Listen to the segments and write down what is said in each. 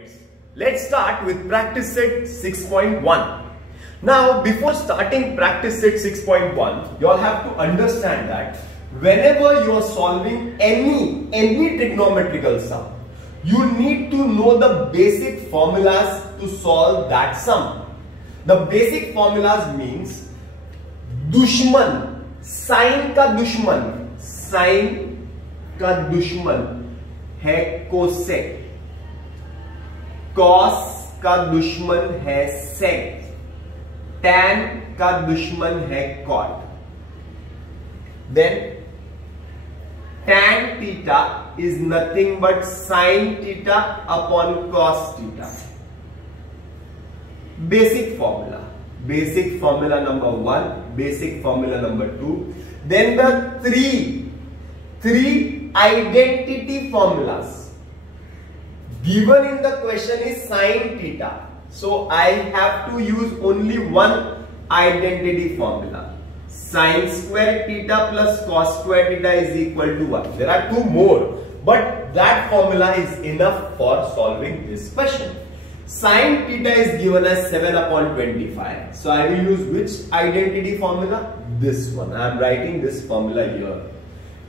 students, let's start with practice set 6.1. Now, before starting practice set 6.1, you all have to understand that whenever you are solving any trigonometrical sum, you need to know the basic formulas to solve that sum. The basic formulas means दुश्मन, sign का दुश्मन है cosec, cos का दुश्मन है सेक, tan का दुश्मन है cot. Then tan theta is nothing but sin theta upon cos theta. Basic formula number 1, basic formula number 2. Then the three identity formulas given in the question is sin theta. So I have to use only one identity formula. Sin square theta plus cos square theta is equal to 1. There are two more, but that formula is enough for solving this question. Sin theta is given as 7 upon 25. So I will use which identity formula? This one. I am writing this formula here.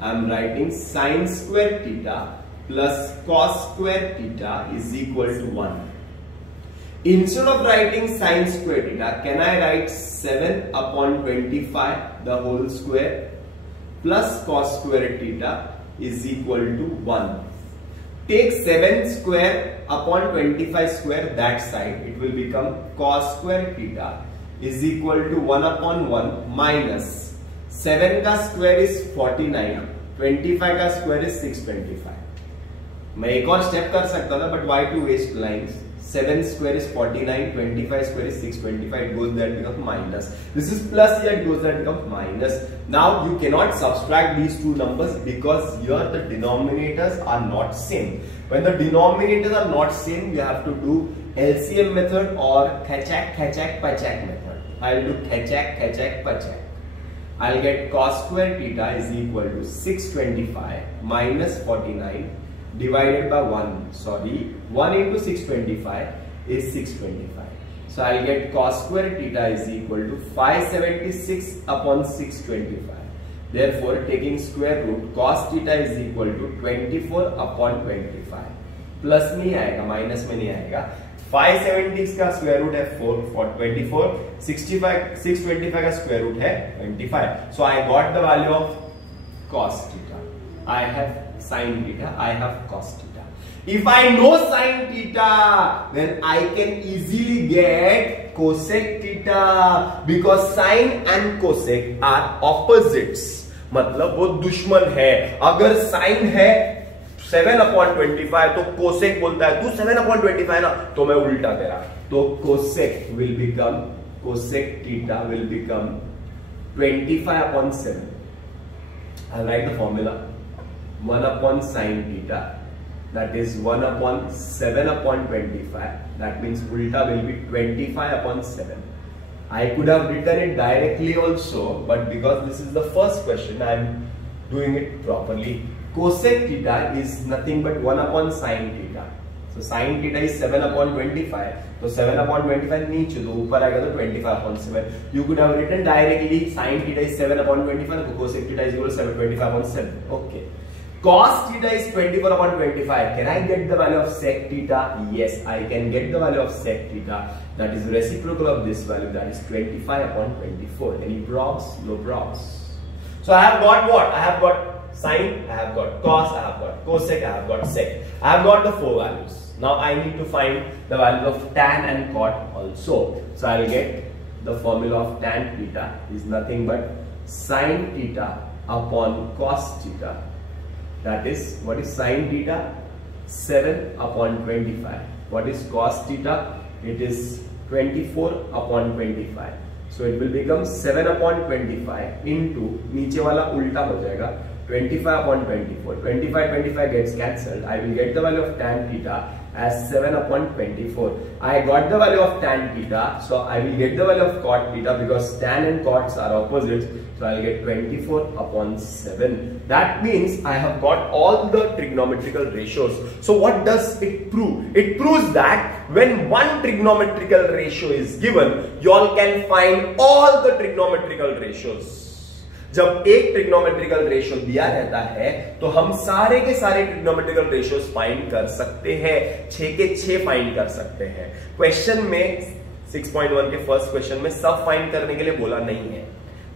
I am writing sin square theta plus cos square theta is equal to 1. Instead of writing sin square theta, can I write 7 upon 25 the whole square plus cos square theta is equal to 1. Take 7 square upon 25 square that side, it will become cos square theta is equal to 1 upon 1 minus 7 का square is 49, 25 का square is 625. मैं एक और step कर सकता था, but why to waste lines? 7 square is 49, 25 square is 625, it goes there, it becomes minus. This is plus here, it goes there, it becomes minus. Now you cannot subtract these two numbers because here the denominators are not same. When the denominators are not same, you have to do LCM method or khachak pachak method. I'll do khachak pachak. I'll get cos square theta is equal to 625 minus 49 divided by 1. Sorry, 1 into 625 is 625. So I'll get cos square theta is equal to 576 upon 625. Therefore, taking square root, cos theta is equal to 24 upon 25. Plus नहीं आएगा, minus में नहीं आएगा. 576 का square root है 424, 625 का square root है 25. So I got the value of cos theta. I have sin theta, I have cos theta. If I know sin theta, then I can easily get cosec theta because sin and cosec are opposites. मतलब वो दुश्मन है. अगर sin है 7 upon 25 तो cosec बोलता है तू 7 upon 25 ना, तो मैं उल्टा तेरा. तो cosec theta will become 25 upon 7. I'll write the formula. 1 upon sin theta, that is 1 upon 7 upon 25. That means ulta will be 25 upon 7. I could have written it directly also, but because this is the first question, I am doing it properly. Cosec theta is nothing but 1 upon sin theta. So sin theta is 7 upon 25. So 7 upon 25 नीचे दो, ऊपर आएगा तो 25 upon 7. You could have written directly sin theta is 7 upon 25. So cosec theta is equal to 25 upon 7. Okay. Cos theta is 24 upon 25. Can I get the value of sec theta? Yes, I can get the value of sec theta. That is reciprocal of this value. That is 25 upon 24. Any props? No props. So I have got what? I have got sin, I have got cos, I have got cosec, I have got sec. I have got the four values. Now I need to find the values of tan and cot also. So I will get the formula of tan theta is nothing but sin theta upon cos theta. That is, what is sin theta? 7 upon 25. What is cos theta? It is 24 upon 25. So it will become 7 upon 25 into, नीचे वाला उल्टा हो जाएगा, 25 upon 24. 25 gets cancelled. I will get the value of tan theta as 7 upon 24. I got the value of tan theta, so I will get the value of cot theta because tan and cots are opposites. So I'll get 24 upon 7. That means I have got all the trigonometrical ratios. So what does it prove? It proves that when one trigonometrical ratio is given, you all can find all the trigonometrical ratios. जब एक trigonometrical ratio दिया रहता है तो हम सारे के सारे ट्रिग्नोमेट्रिकल रेशियोज फाइंड कर सकते हैं, 6 के 6 फाइंड कर सकते हैं। क्वेश्चन में 6.1 के फर्स्ट क्वेश्चन में सब फाइंड करने के लिए बोला नहीं है,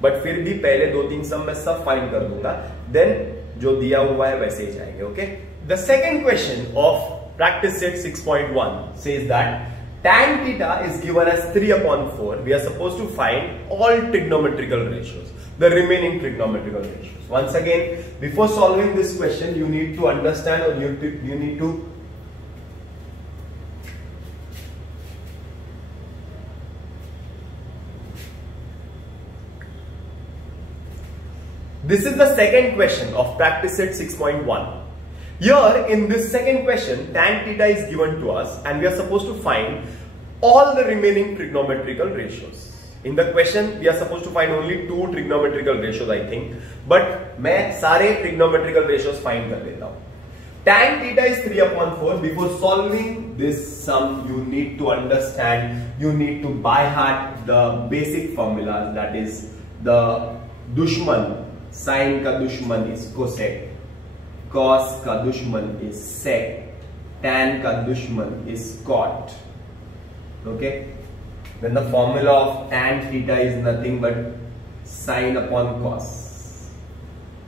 बट फिर भी पहले 2-3 सम मैं सब फाइंड कर दूंगा, देन जो दिया हुआ है वैसे ही जाएंगे। Okay, the second question of practice set 6.1 says that tan theta is given as 3 upon 4. We are supposed to find all trigonometrical ratios, the remaining trigonometrical ratios. Once again, before solving this question, you need to understand, or you need to this is the second question of practice set 6.1. Here in this second question, tan theta is given to us and we are supposed to find all the remaining trigonometrical ratios. In the question, we are supposed to find only 2 trigonometrical ratios, I think. But मैं सारे trigonometrical ratios find कर लेता हूँ. Tan theta is 3 upon 4. Before solving this sum, you need to understand, you need to by heart the basic formulas. That is, the दुश्मन, sin का दुश्मन is cosec, cos का दुश्मन is sec, tan का दुश्मन is cot. Okay? Then the formula of tan theta is nothing but sin upon cos,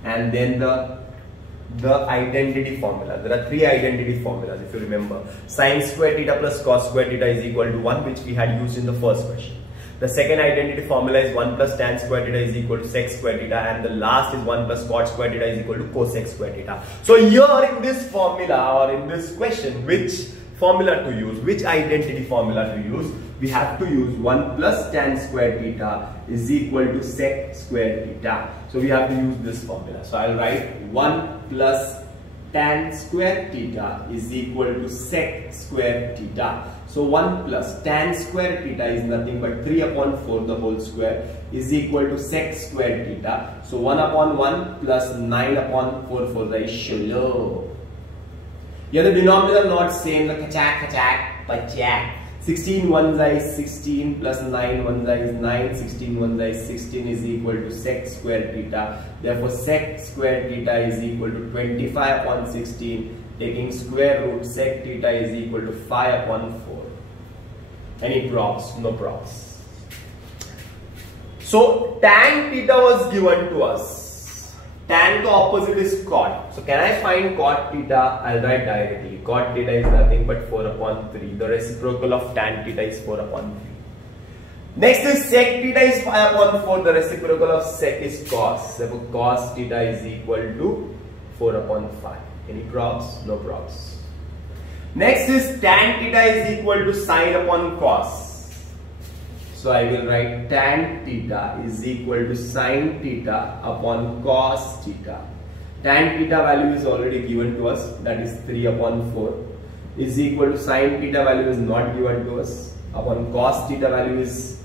and then the identity formula. There are 3 identity formulas if you remember. Sin square theta plus cos square theta is equal to 1, which we had used in the first question. The second identity formula is 1 plus tan square theta is equal to sec square theta, and the last is 1 plus cot square theta is equal to cosec square theta. So here in this formula, or in this question, which formula to use, which identity formula to use? We have to use 1 plus tan square theta is equal to sec square theta. So we have to use this formula. So I'll write 1 plus tan square theta is equal to sec square theta. So 1 plus tan square theta is nothing but 3 upon 4 the whole square is equal to sec square theta. So 1 upon 1 plus 9 upon 4 for the ratio. Here the denominator not same, the kachak. 16 ones is 16 plus 9 ones is 9, 16 ones is 16 is equal to sec square theta. Therefore sec square theta is equal to 25 upon 16. Taking square root, sec theta is equal to 5 upon 4. Any props? No props. So tan theta was given to us. Tan the opposite is cot. So can I find cot theta? I'll write directly. Cot theta is nothing but 4 upon 3. The reciprocal of tan theta is 4 upon 3. Next is sec theta is 5 upon 4. The reciprocal of sec is cos. Therefore cos theta is equal to 4 upon 5. Any props? No props. Next is tan theta is equal to sin upon cos. So I will write tan theta is equal to sin theta upon cos theta. Tan theta value is already given to us, that is 3 upon 4 is equal to sin theta value is not given to us, upon cos theta value is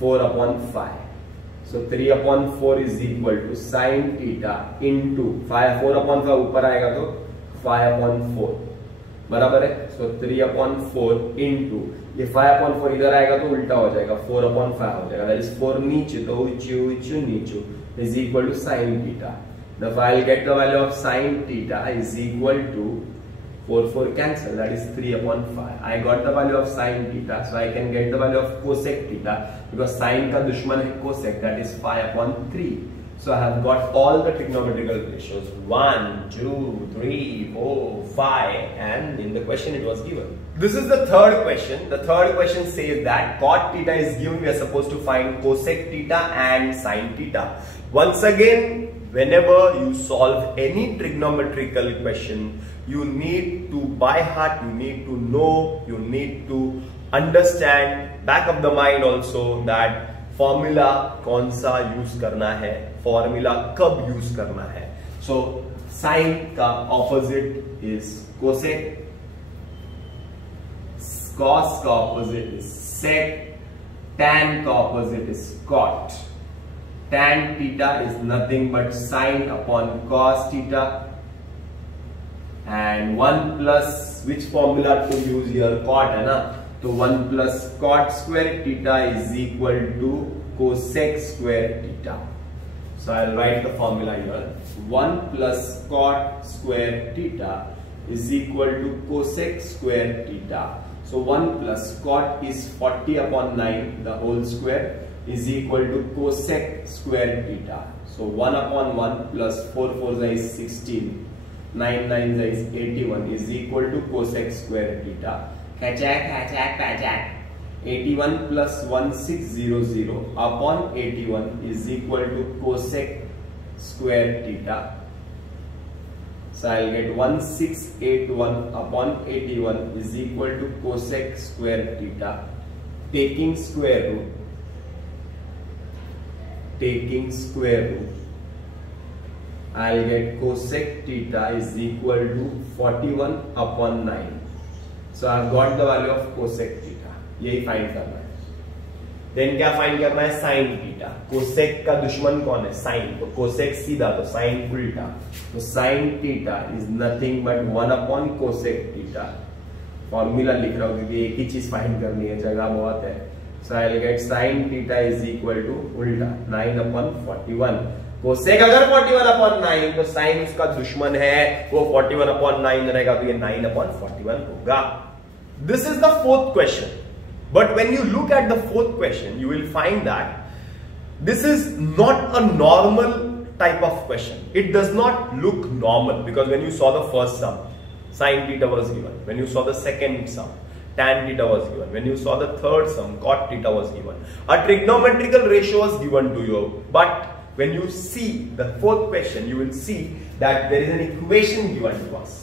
4 upon 5. So 3 upon 4 is equal to sin theta into 4 upon 5 ऊपर आएगा तो 5 upon 4 बराबर है. So 3 upon 4 into ये 5 upon 4 इधर आएगा तो उल्टा हो जाएगा, 4 upon 5 हो जाएगा. That is 4 नीचे तो ऊंचे नीचे is equal to sin theta. Now I'll get the value of sin theta is equal to 4 cancel, that is 3 upon 5. I got the value of sin theta, so I can get the value of cosec theta because sin का दुश्मन है cosec, that is 5 upon 3. So I have got all the trigonometrical ratios 1, 2, 3, 4, 5, and in the question it was given. This is the third question. The third question says that cot theta is given. We are supposed to find cosec theta and sin theta. Once again, whenever you solve any trigonometrical question, you need to by heart, you need to know, you need to understand, back of the mind also, that formula कौन सा use करना है, formula कब use करना है. So sine का opposite is cosec, cos का opposite is sec, tan का opposite is cot. Tan theta is nothing but sin upon cos theta, and 1 plus which formula to use here, cot है ना, तो 1 plus cot square theta is equal to cosec square theta. So I'll write the formula here. 1 plus cot square theta is equal to cosec square theta. So 1 plus cot is 40 upon 9, the whole square, is equal to cosec square theta. So 1 upon 1 plus 4 4 is 16, 9 9 is 81 is equal to cosec square theta. 81 plus 1600 upon 81 is equal to cosec square theta. So I'll get 1681 upon 81 is equal to cosec square theta. Taking square root, I'll get cosec theta is equal to 41 upon 9. So I've got the value of cosec theta. यही find करना है. Then क्या find करना है? Sine theta. Cosec का दुश्मन कौन है? साइन. तो कोसेक सीधा, तो साइन उल्टा. तो sine theta is nothing but 1 upon cosec theta. Formula लिख रहा हूं क्योंकि एक ही चीज फाइंड करनी है, जगह बहुत है. So I'll get sin theta is equal to उल्टा 9 upon 41. कोसेक अगर 41 upon 9 तो sin उसका दुश्मन है, वो 41 upon 9 रहेगा, तो ये 9 upon 41 होगा. This is the fourth question. But when you look at the fourth question, you will find that this is not a normal type of question. It does not look normal because when you saw the first sum, sin theta was given. When you saw the second sum, tan theta was given. When you saw the third sum, cot theta was given. A trigonometrical ratio was given to you. But when you see the fourth question, you will see that there is an equation given to us.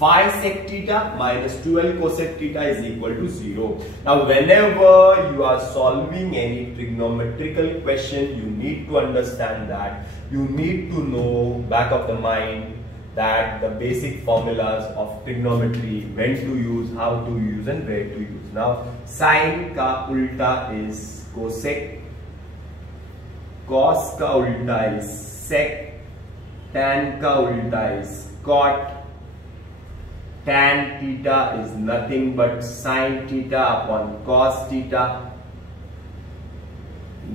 5 sec theta minus 12 cosec theta is equal to 0. Now, whenever you are solving any trigonometrical question, you need to understand that you need to know back of the mind that the basic formulas of trigonometry, when to use, how to use and where to use. Now sin का उल्टा is cosec, cos का उल्टा is sec, tan का उल्टा is cot, tan theta is nothing but sin theta upon cos theta.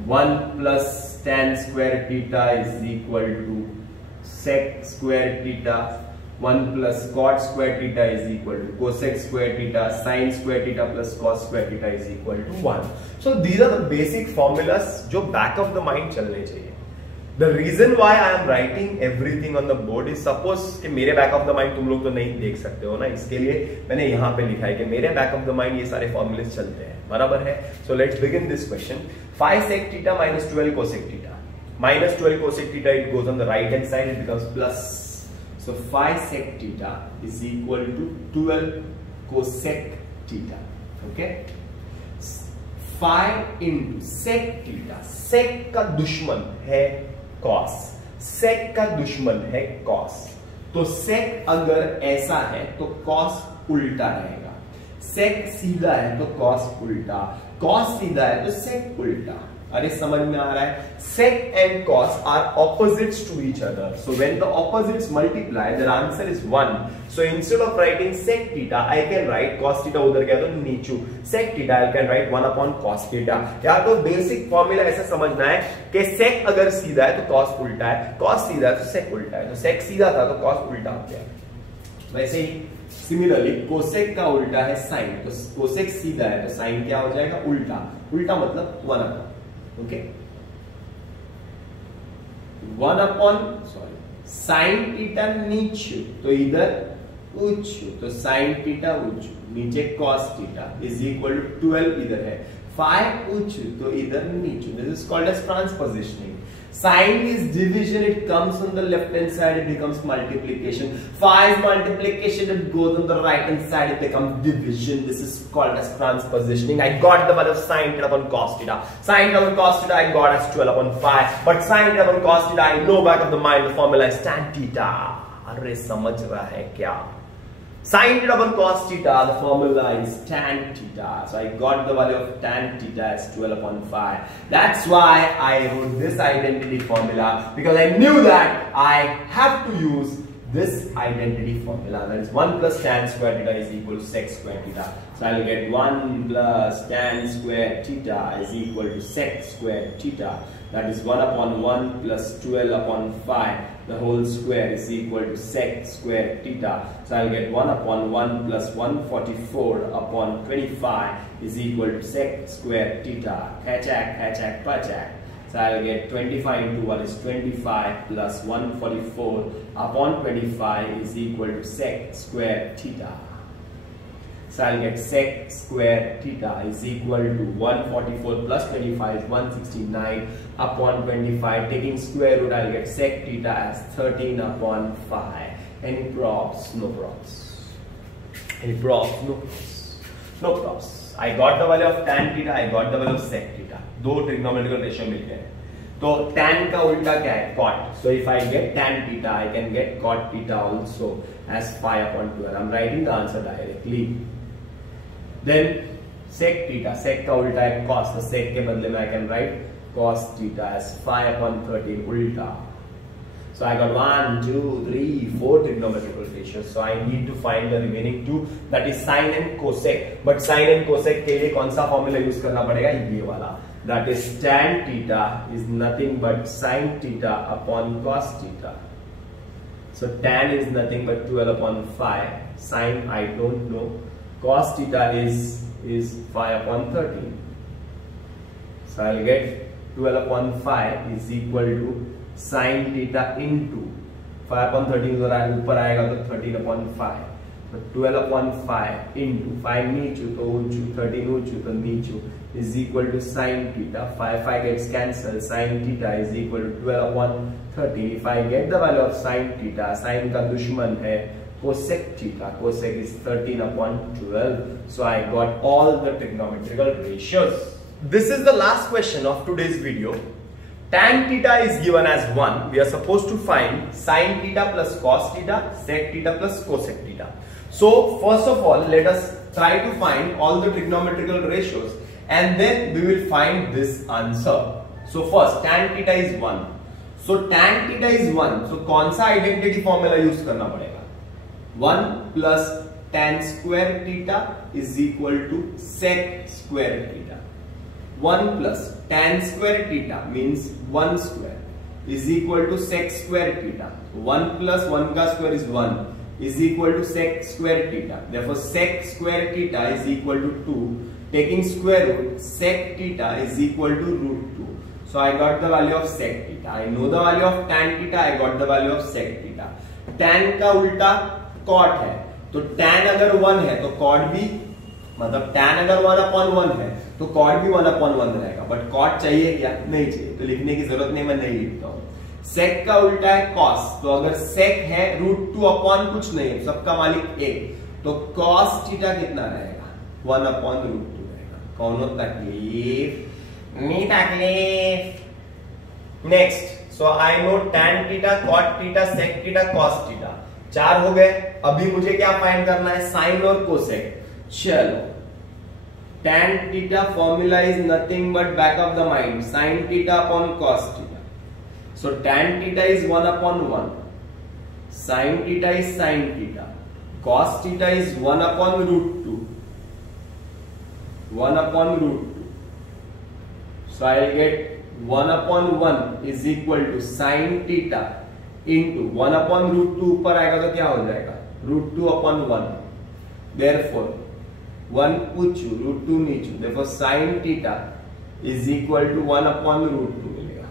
1 plus tan square theta is equal to sec square theta. 1 plus cot square theta is equal to cosec square theta. Sin square theta plus cos square theta is equal to 1. So these are the basic formulas जो back of the mind चलने चाहिए. The reason why I am writing everything on the board is suppose कि मेरे back of the mind तुम लोग तो नहीं देख सकते हो ना, इसके लिए मैंने यहाँ पे लिखा है कि मेरे back of the mind ये सारे formulas चलते हैं, बराबर है. So let's begin this question. 5 sec theta minus 12 cosec theta. Minus 12 cosec theta, it goes on the right hand side, it becomes plus. So 5 sec theta is equal to 12 cosec theta. Okay? 5 into sec theta. Sec का दुश्मन है cos. Sec का दुश्मन है cos. तो sec अगर ऐसा है तो cos उल्टा रहेगा. Sec सीधा है तो cos उल्टा. Cos सीधा है तो sec उल्टा. अरे समझ में आ रहा है? Sec and cos are opposites to each other. So when the opposites multiply, their answer is 1. So instead of writing sec theta, I can write cos theta उधर गया तो नीचू. Sec theta I can write 1 upon cos theta. या तो basic formula ऐसा समझना है कि sec अगर सीधा है तो cos उल्टा है, cos सीधा है तो sec उल्टा है. तो sec सीधा था तो cos उल्टा हो गया. वैसे ही सिमिलरली कोसेक का उल्टा है साइन, तो कोसेक सीधा है तो साइन क्या हो जाएगा? उल्टा. उल्टा मतलब 1 upon. Okay, 1 upon sine theta नीचे तो इधर उच्च, तो साइन थीटा उच्च, नीचे cos theta is equal to 12 इधर है, 5 उच्च तो इधर नीचे. This is called as transpositioning. Sin is division, it comes on the left hand side, it becomes multiplication. 5 multiplication, it goes on the right hand side, it becomes division. This is called as transpositioning. I got the value of sin theta upon cos theta. Sin theta upon cos theta I got as 12 upon 5. But sin theta upon cos theta I know back of the mind the formula is tan theta. अरे समझ रहा है क्या? Sin theta upon cos theta, the formula is tan theta. So I got the value of tan theta as 12 upon 5. That's why I wrote this identity formula, because I knew that I have to use this identity formula. That is 1 plus tan square theta is equal to sec square theta. So I will get 1 plus tan square theta is equal to sec square theta. That is 1 upon 1 plus 12 upon 5. The whole square is equal to sec square theta. So I'll get 1 upon 1 plus 144 upon 25 is equal to sec square theta. Kachak, kachak, pachak. So I'll get 25 into 1 is 25 plus 144 upon 25 is equal to sec square theta. So I'll get sec square theta is equal to 144 plus 25 is 169 upon 25. Taking square root, I'll get sec theta as 13 upon 5. Any props? No props. Any props? No props. No props. I got the value of tan theta, I got the value of sec theta. दो trigonometrical ratio मिल गए. तो tan का उल्टा क्या है? Cot. So if I get tan theta, I can get cot theta also as 5 upon 12. I'm writing the answer directly. Then sec theta, sec का उल्टा है cos, तो sec के बदले में I can write cos theta as 5 upon 13 उल्टा. So I got 1, 2, 3, 4 trigonometrical ratios. So I need to find the remaining two, that is sin and cosec. But sin and cosec के लिए कौन सा formula use करना पड़ेगा? ये वाला. That is tan theta is nothing but sin theta upon cos theta. So tan is nothing but 12 upon 5. Sin I don't know. Cos theta is 5 upon 13. So I'll get 12 upon 5 is equal to sin theta into 5 upon 13 ऊपर आएगा तो 13 upon 5. So 12 upon 5 into 5 नीचू तो ऊंचू, 13 ऊंचू तो नीचू is equal to sin theta. 5 gets cancelled. Sin theta is equal to 12 upon 13. If I get the value of sin theta, sin का दुश्मन है cosec theta. Cosec is 13 upon 12. So I got all the trigonometrical ratios. This is the last question of today's video. Tan theta is given as 1. We are supposed to find sin theta plus cos theta, sec theta plus cosec theta. So first of all, let us try to find all the trigonometrical ratios and then we will find this answer. So first, tan theta is 1. So tan theta is 1. So कौन सा identity formula use करना पड़ेगा? 1 plus tan square theta is equal to sec square theta. 1 plus tan square theta means 1 square is equal to sec square theta. 1 plus 1 का square is 1 is equal to sec square theta. Therefore sec square theta is equal to 2. Taking square root, sec theta is equal to root 2. So I got the value of sec theta. I know the value of tan theta. I got the value of sec theta. Tan का उल्टा cot है, तो tan अगर 1 है तो cot भी, मतलब tan अगर 1 upon 1 है तो cot भी 1 upon 1 रहेगा. बट cot चाहिए क्या? नहीं चाहिए, तो लिखने की जरूरत नहीं, मैं नहीं लिखता हूँ. sec का उल्टा है cos, तो अगर sec है root 2 upon कुछ नहीं है, सबका मालिक 1, तो cos थीटा कितना रहेगा? 1 upon root 2 रहेगा. कौनो तकलीफ नहीं? तकलीफ. Next, so I know tan theta, cot theta, sec theta, cos theta. 4 हो गए. अभी मुझे क्या फाइंड करना है? साइन और कोसेक. चलो, tan theta formula is nothing but back of the mind sin theta upon cos theta. So tan theta is 1 upon 1, sin theta is sin theta, cos theta is 1 upon root 2, 1 upon root 2. So I'll get 1 upon 1 is equal to sin theta into 1 upon root 2 ऊपर आएगा तो क्या हो जाएगा? root 2 upon 1. Therefore 1 ऊंचू, root 2 नीचू. Therefore sin theta is equal to 1 upon root 2 मिलेगा.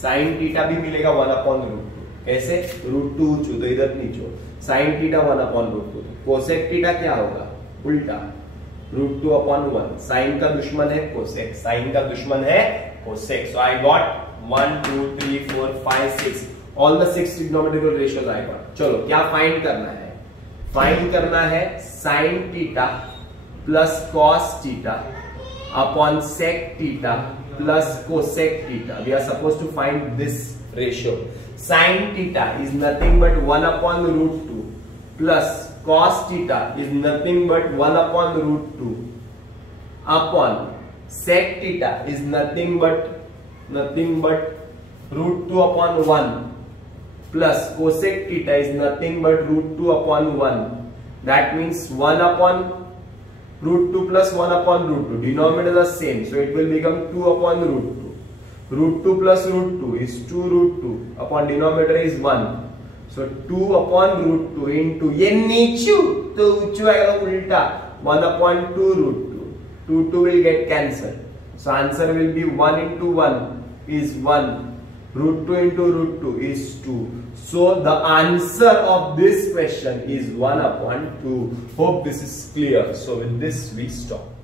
sin theta भी मिलेगा 1 upon root 2. कैसे? root 2 ऊंचू तो इधर नीचू. sin theta 1 upon root 2. cosec theta क्या होगा? उल्टा, root 2 upon 1. sin का दुश्मन है cosec, sin का दुश्मन है cosec. So I got 1, 2, 3, 4, 5, 6. All the 6 trigonometrical ratios I got. चलो, क्या फाइंड करना है? फाइंड करना है sin theta plus cos theta upon sec theta plus cosec theta. We are supposed to find this ratio. Sin theta is nothing but 1 upon root 2 plus cos theta is nothing but 1 upon root 2 upon sec theta is nothing but root 2 upon 1 plus cosec theta is nothing but root 2 upon 1. That means 1 upon root 2 plus 1 upon root 2. Denominator is the same, so it will become 2 upon root 2. Root 2 plus root 2 is 2 root 2 upon denominator is 1. So 2 upon root 2 into ये नीचू तो ऊंचू आएगा उल्टा 1 upon 2 root 2. 2 will get cancelled. So answer will be 1 into 1 is 1. Root 2 into root 2 is 2. So the answer of this question is 1 upon 2. Hope this is clear. So with this we stop.